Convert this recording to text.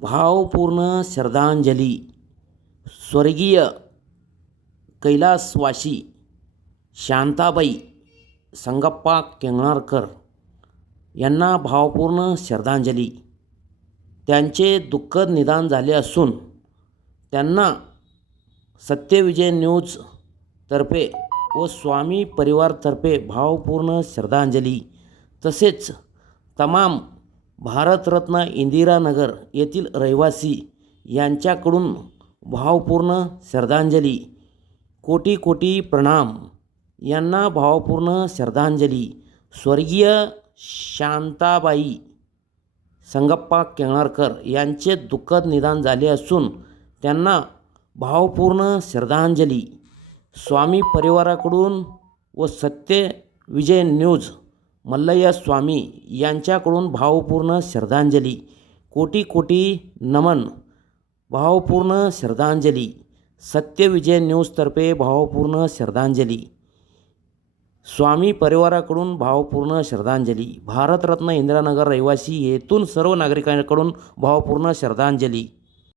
भावपूर्ण श्रद्धांजली. स्वर्गीय कैलासवासी शांताबाई संगप्पा केंगणारकर यांना भावपूर्ण श्रद्धांजली. त्यांचे दुःखद निदान झाले असून त्यांना सत्यविजय न्यूज तर्फे व स्वामी परिवारतर्फे भावपूर्ण श्रद्धांजली तसेच तमाम भारतरत्न इंदिरानगर येथील रहिवासी यांच्याकडून भावपूर्ण श्रद्धांजली कोटी कोटी प्रणाम. यांना भावपूर्ण श्रद्धांजली. स्वर्गीय शांताबाई संगप्पा केंगणारकर यांचे दुःखद निदान झाले असून त्यांना भावपूर्ण श्रद्धांजली. स्वामी परिवाराकडून व सत्य विजय न्यूज मल्लय्या स्वामी यांच्याकडून भावपूर्ण श्रद्धांजली. कोटी कोटी नमन. भावपूर्ण श्रद्धांजली. सत्यविजय न्यूजतर्फे भावपूर्ण श्रद्धांजली. स्वामी परिवाराकडून भावपूर्ण श्रद्धांजली. भारतरत्न इंदिरानगर रहिवासी येथून सर्व नागरिकांकडून भावपूर्ण श्रद्धांजली.